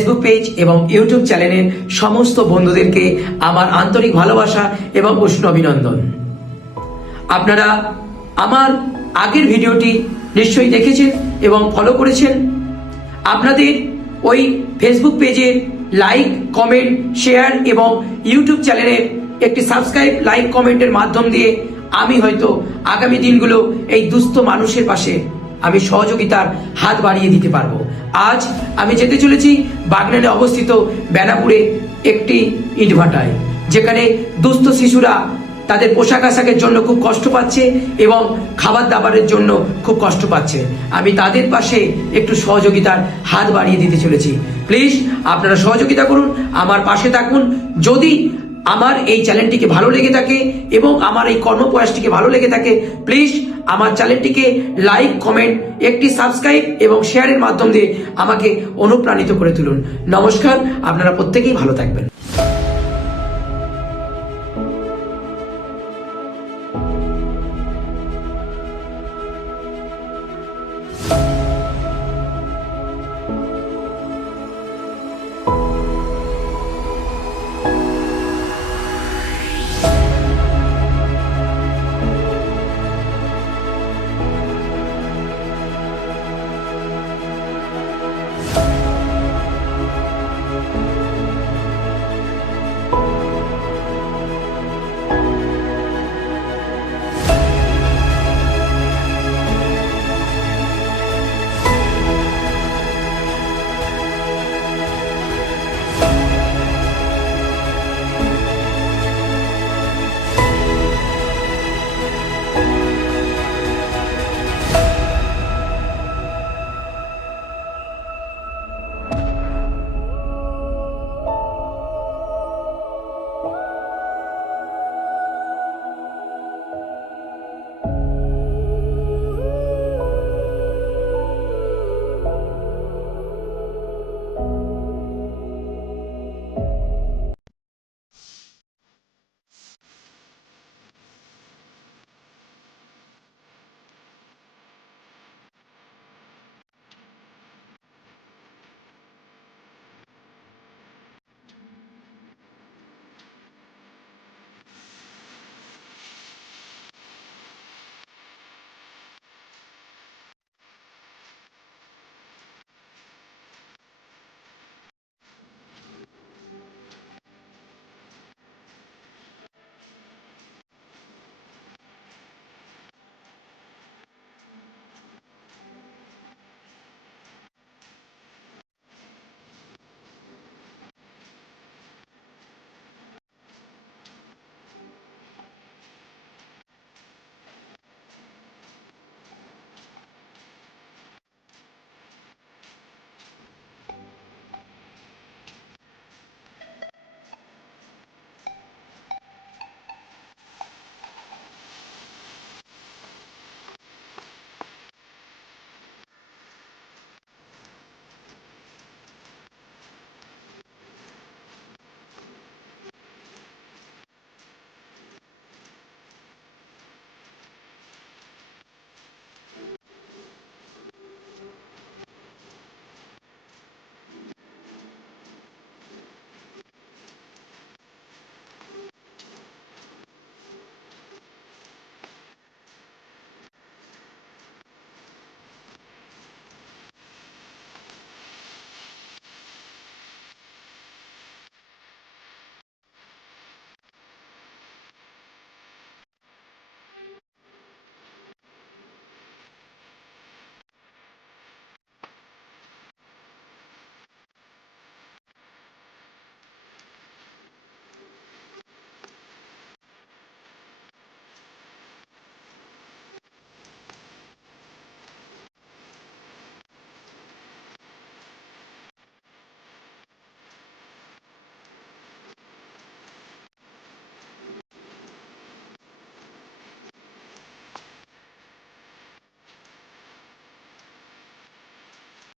Facebook page এবং YouTube চ্যানেলের সমস্ত বন্ধুদেরকে আমার আন্তরিক ভালোবাসা এবং উষ্ণ অভিনন্দন। আপনারা আমার আগের ভিডিওটি নিশ্চয়ই দেখেছেন এবং ফলো করেছেন। আপনাদের ওই ফেসবুক পেজের লাইক, কমেন্ট, শেয়ার এবং ইউটিউব চ্যানেলের একটি সাবস্ক্রাইব, লাইক, কমেন্টের মাধ্যম দিয়ে আমি হয়তো আগামী দিনগুলো এই দুস্থ মানুষের পাশে আমি সহযোগিতার হাত বাড়িয়ে দিতে পারবো। আজ আমি যেতে চলেছি বাগনানে অবস্থিত বেনাপুরে একটি ইটভাটায়, যেখানে দুস্থ শিশুরা তাদের পোশাক আশাকের জন্য খুব কষ্ট পাচ্ছে এবং খাবার দাবারের জন্য খুব কষ্ট পাচ্ছে। আমি তাদের পাশে একটু সহযোগিতার হাত বাড়িয়ে দিতে চলেছি। প্লিজ আপনারা সহযোগিতা করুন, আমার পাশে থাকুন। যদি আমার এই চ্যানেলটিকে ভালো লেগে থাকে এবং আমার এই কর্মপ্রয়াসটিকে ভালো লেগে থাকে, প্লিজ আমার চ্যানেলটিকে লাইক, কমেন্ট, একটি সাবস্ক্রাইব এবং শেয়ারের মাধ্যম দিয়ে আমাকে অনুপ্রাণিত করে তুলুন। নমস্কার, আপনারা প্রত্যেকেই ভালো থাকবেন।